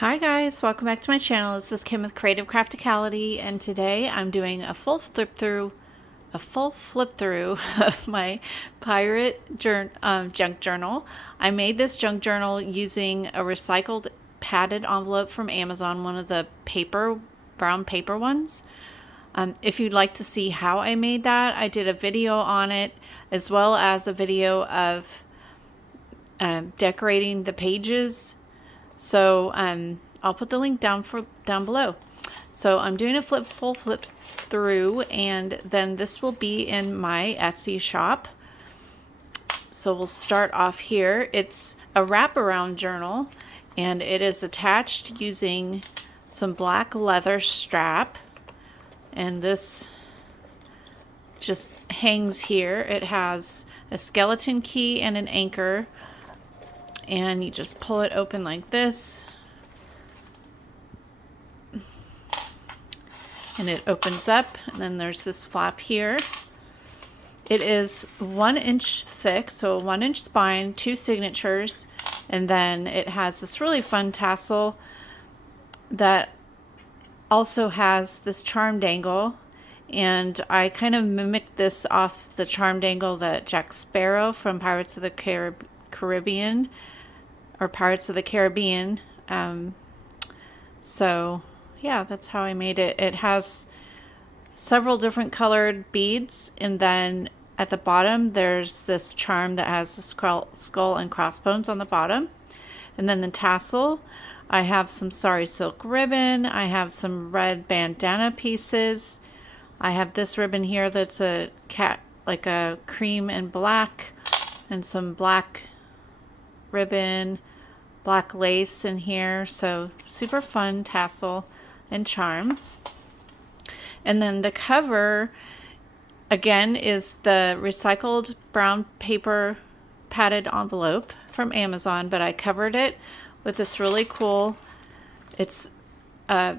Hi guys, welcome back to my channel. This is Kim with Creative Crafticality, and today I'm doing a full flip through of my pirate junk journal. I made this junk journal using a recycled padded envelope from Amazon, one of the brown paper ones. If you'd like to see how I made that, I did a video on it, as well as a video of decorating the pages. So I'll put the link down below. So I'm doing a full flip through, and then this will be in my Etsy shop. So we'll start off here. It's a wraparound journal, and it is attached using some black leather strap, and this just hangs here. It has a skeleton key and an anchor, and you just pull it open like this, and it opens up, and then there's this flap here. It is 1 inch thick, so a 1 inch spine, 2 signatures, and then it has this really fun tassel that also has this charm dangle, and I kind of mimicked this off the charm dangle that Jack Sparrow from Pirates of the Caribbean so yeah, that's how I made it. It has several different colored beads, and then at the bottom there's this charm that has a skull and crossbones on the bottom. And then the tassel, I have some sari silk ribbon, I have some red bandana pieces, I have this ribbon here that's a cat, like a cream and black, and some black ribbon, black lace in here. So super fun tassel and charm. And then the cover again is the recycled brown paper padded envelope from Amazon, but I covered it with this really cool, it's a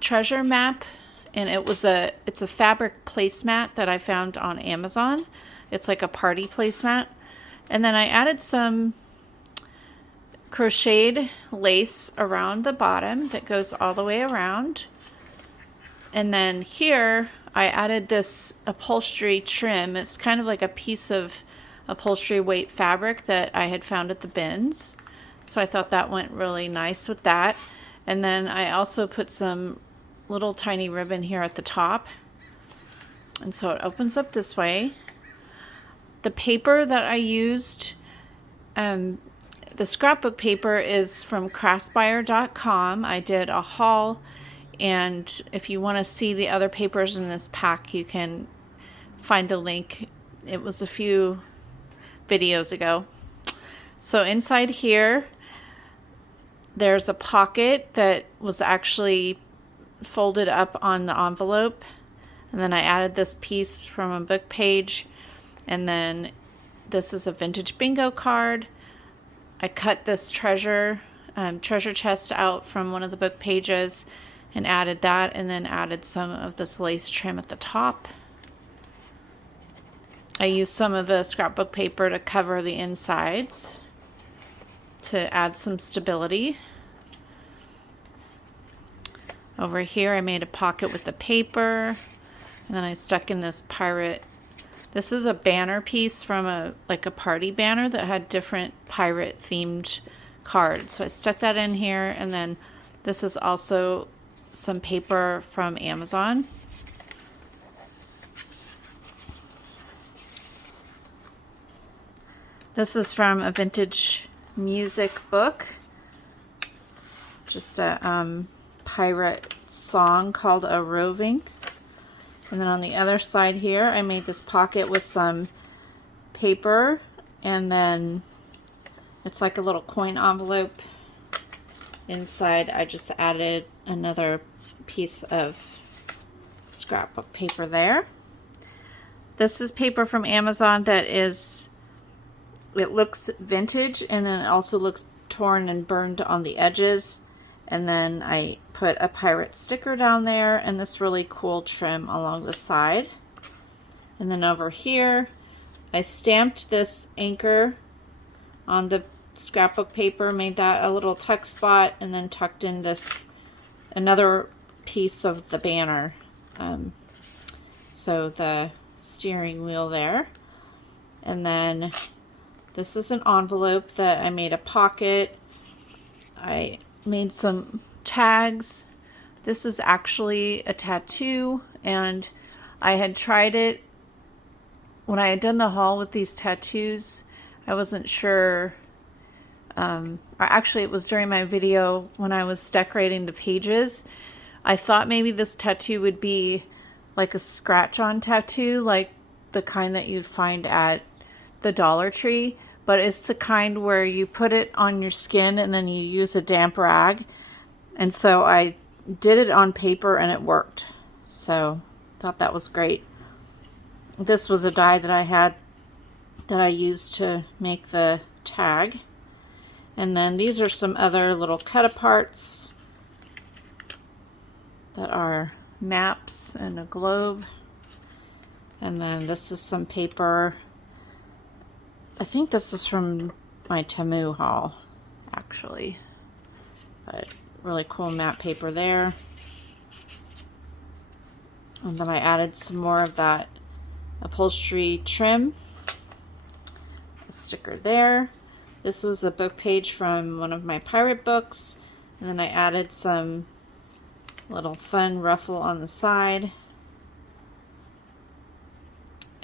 treasure map, and it's a fabric placemat that I found on Amazon. It's like a party placemat. And then I added some crocheted lace around the bottom that goes all the way around. And then here I added this upholstery trim. It's kind of like a piece of upholstery weight fabric that I had found at the bins. So I thought that went really nice with that. And then I also put some little tiny ribbon here at the top. And so it opens up this way. The paper that I used, the scrapbook paper is from craftbuyer.com. I did a haul, and if you want to see the other papers in this pack, you can find the link. It was a few videos ago. So inside here, there's a pocket that was actually folded up on the envelope, and then I added this piece from a book page, and then this is a vintage bingo card. I cut this treasure chest out from one of the book pages and added that, and then added some of this lace trim at the top. I used some of the scrapbook paper to cover the insides to add some stability. Over here I made a pocket with the paper, and then I stuck in this pirate. This is a banner piece from a party banner that had different pirate themed cards. So I stuck that in here, and then this is also some paper from Amazon. This is from a vintage music book. Just a pirate song called A Roving. And then on the other side here, I made this pocket with some paper, and then it's like a little coin envelope. Inside, I just added another piece of scrapbook paper there. This is paper from Amazon that it looks vintage, and then it also looks torn and burned on the edges. And then I put a pirate sticker down there and this really cool trim along the side. And then over here, I stamped this anchor on the scrapbook paper, made that a little tuck spot, and then tucked in this another piece of the banner. So the steering wheel there. And then this is an envelope that I made a pocket. I made some tags. This is actually a tattoo, and I had tried it when I had done the haul with these tattoos. I wasn't sure. Actually, it was during my video when I was decorating the pages. I thought maybe this tattoo would be like a scratch-on tattoo, like the kind that you'd find at the Dollar Tree, but it's the kind where you put it on your skin and then you use a damp rag. And so I did it on paper and it worked. So thought that was great. This was a die that I had that I used to make the tag. And then these are some other little cut aparts that are maps and a globe. And then this is some paper. I think this was from my Temu haul, actually. But really cool map paper there. And then I added some more of that upholstery trim. A sticker there. This was a book page from one of my pirate books. And then I added some little fun ruffle on the side.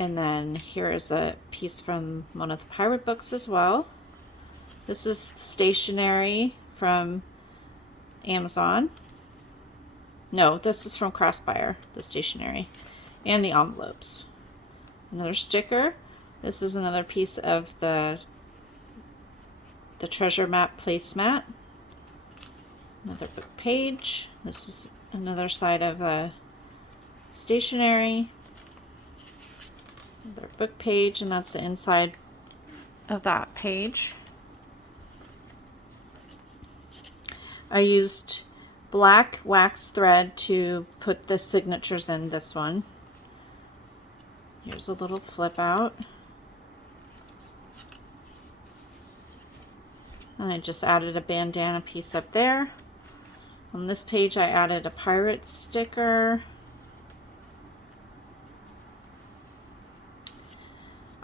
And then here is a piece from one of the pirate books as well. This is stationery from Amazon. No, this is from Crossfire, the stationery. And the envelopes. Another sticker. This is another piece of the treasure map placemat. Another book page. This is another side of the stationery. Another book page, and that's the inside of that page. I used black wax thread to put the signatures in this one. Here's a little flip out. And I just added a bandana piece up there. On this page I added a pirate sticker.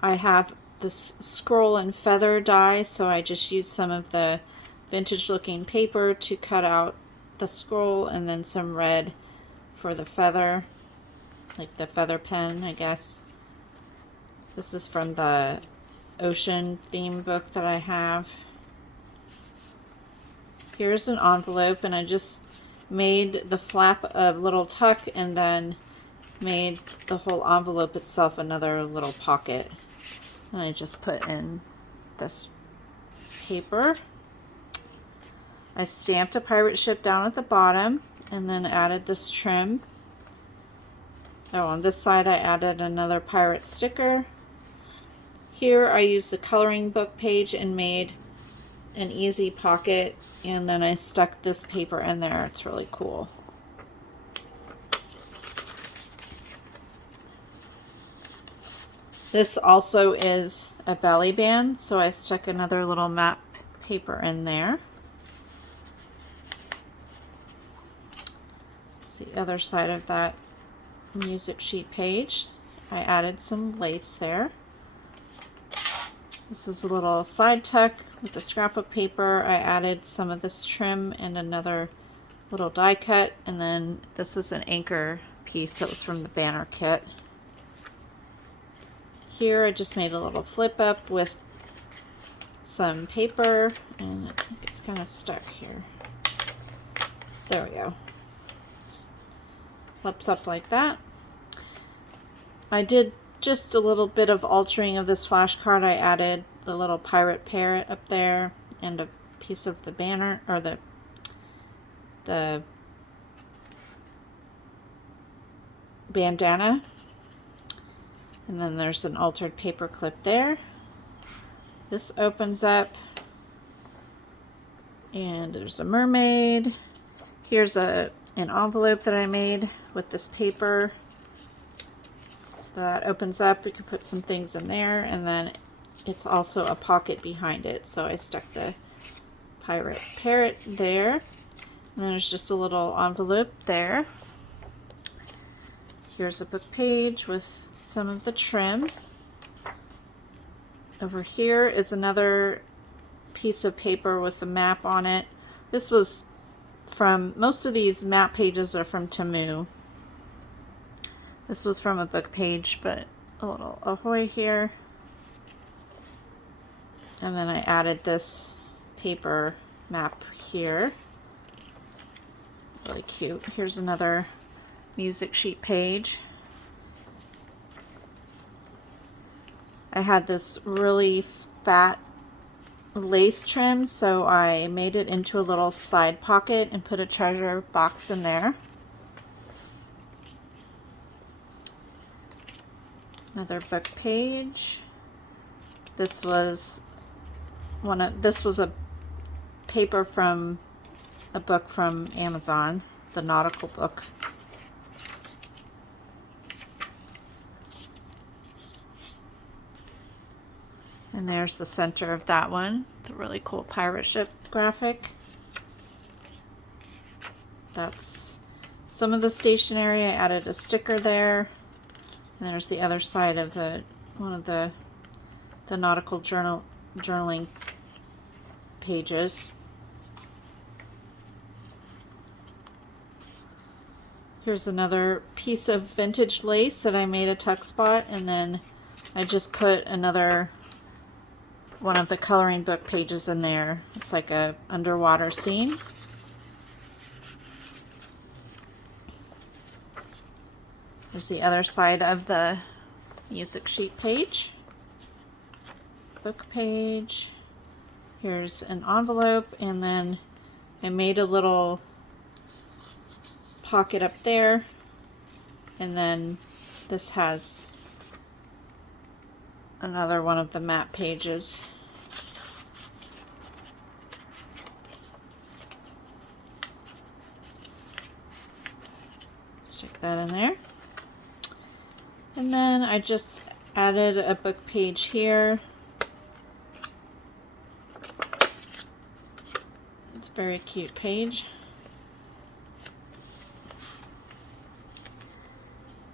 I have this scroll and feather die, so I just used some of the vintage looking paper to cut out the scroll, and then some red for the feather, like the feather pen, I guess. This is from the ocean theme book that I have. Here's an envelope, and I just made the flap a little tuck and then made the whole envelope itself another little pocket. And I just put in this paper. I stamped a pirate ship down at the bottom and then added this trim. Oh, on this side I added another pirate sticker. Here I used the coloring book page and made an easy pocket, and then I stuck this paper in there. It's really cool. This also is a belly band, so I stuck another little map paper in there. It's the other side of that music sheet page. I added some lace there. This is a little side tuck with the scrapbook paper. I added some of this trim and another little die cut, and then this is an anchor piece that was from the banner kit. Here I just made a little flip up with some paper, and I think it's kind of stuck here. There we go. Flips up like that. I did just a little bit of altering of this flashcard. I added the little pirate parrot up there and a piece of the banner, or the bandana. And then there's an altered paper clip there. This opens up and there's a mermaid. Here's an envelope that I made with this paper. So that opens up. We could put some things in there, and then it's also a pocket behind it. So I stuck the pirate parrot there. And there's just a little envelope there. Here's a book page with some of the trim. Over here is another piece of paper with a map on it. This was from, most of these map pages are from Temu. This was from a book page, but a little ahoy here. And then I added this paper map here. Really cute. Here's another music sheet page. I had this really fat lace trim, so I made it into a little side pocket and put a treasure box in there. Another book page. This was a paper from a book from Amazon, the nautical book. And there's the center of that one, the really cool pirate ship graphic. That's some of the stationery. I added a sticker there. And there's the other side of one of the nautical journaling pages. Here's another piece of vintage lace that I made a tuck spot, and then I just put another one of the coloring book pages in there. It's like a underwater scene. There's the other side of the music sheet page. Book page. Here's an envelope, and then I made a little pocket up there, and then this has another one of the map pages. Stick that in there. And then I just added a book page here. It's a very cute page.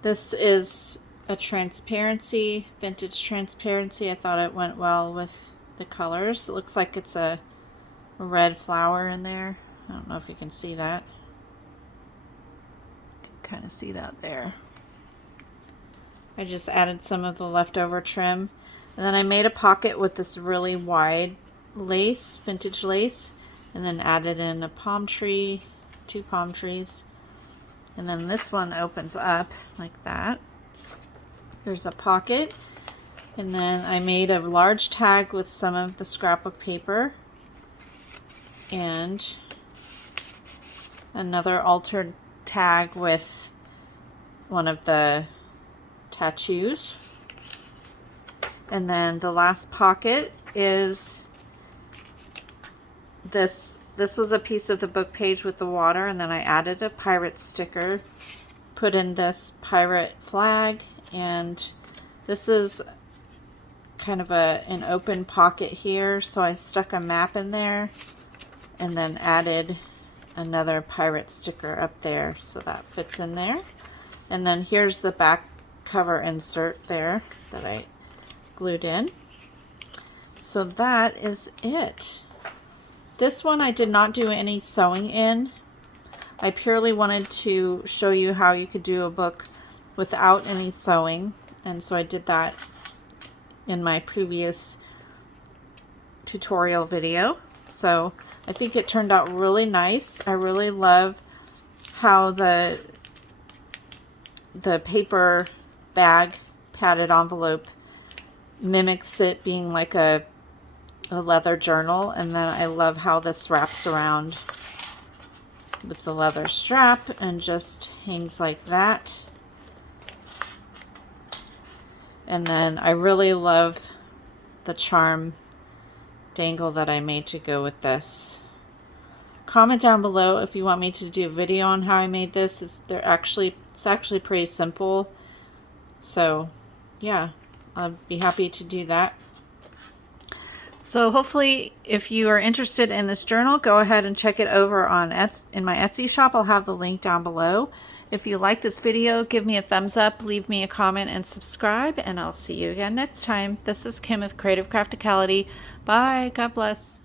This is a transparency, vintage transparency. I thought it went well with the colors. It looks like it's a red flower in there. I don't know if you can see that. You can kind of see that there. I just added some of the leftover trim. And then I made a pocket with this really wide lace, vintage lace, and then added in a palm tree, 2 palm trees. And then this one opens up like that. There's a pocket. And then I made a large tag with some of the scrapbook paper and another altered tag with one of the tattoos. And then the last pocket is this. This was a piece of the book page with the water, and then I added a pirate sticker, put in this pirate flag, and this is kind of an open pocket here, so I stuck a map in there and then added another pirate sticker up there, so that fits in there. And then here's the back cover insert there that I glued in. So that is it. This one I did not do any sewing in. I purely wanted to show you how you could do a book without any sewing, and so I did that in my previous tutorial video. So I think it turned out really nice. I really love how the paper bag padded envelope mimics it being like a leather journal, and then I love how this wraps around with the leather strap and just hangs like that. And then I really love the charm dangle that I made to go with this. Comment down below if you want me to do a video on how I made this. It's actually pretty simple. So yeah, I'd be happy to do that. So hopefully if you are interested in this journal, go ahead and check it over on in my Etsy shop. I'll have the link down below. If you like this video, give me a thumbs up, leave me a comment, and subscribe, and I'll see you again next time. This is Kim with Creative Crafticality. Bye. God bless.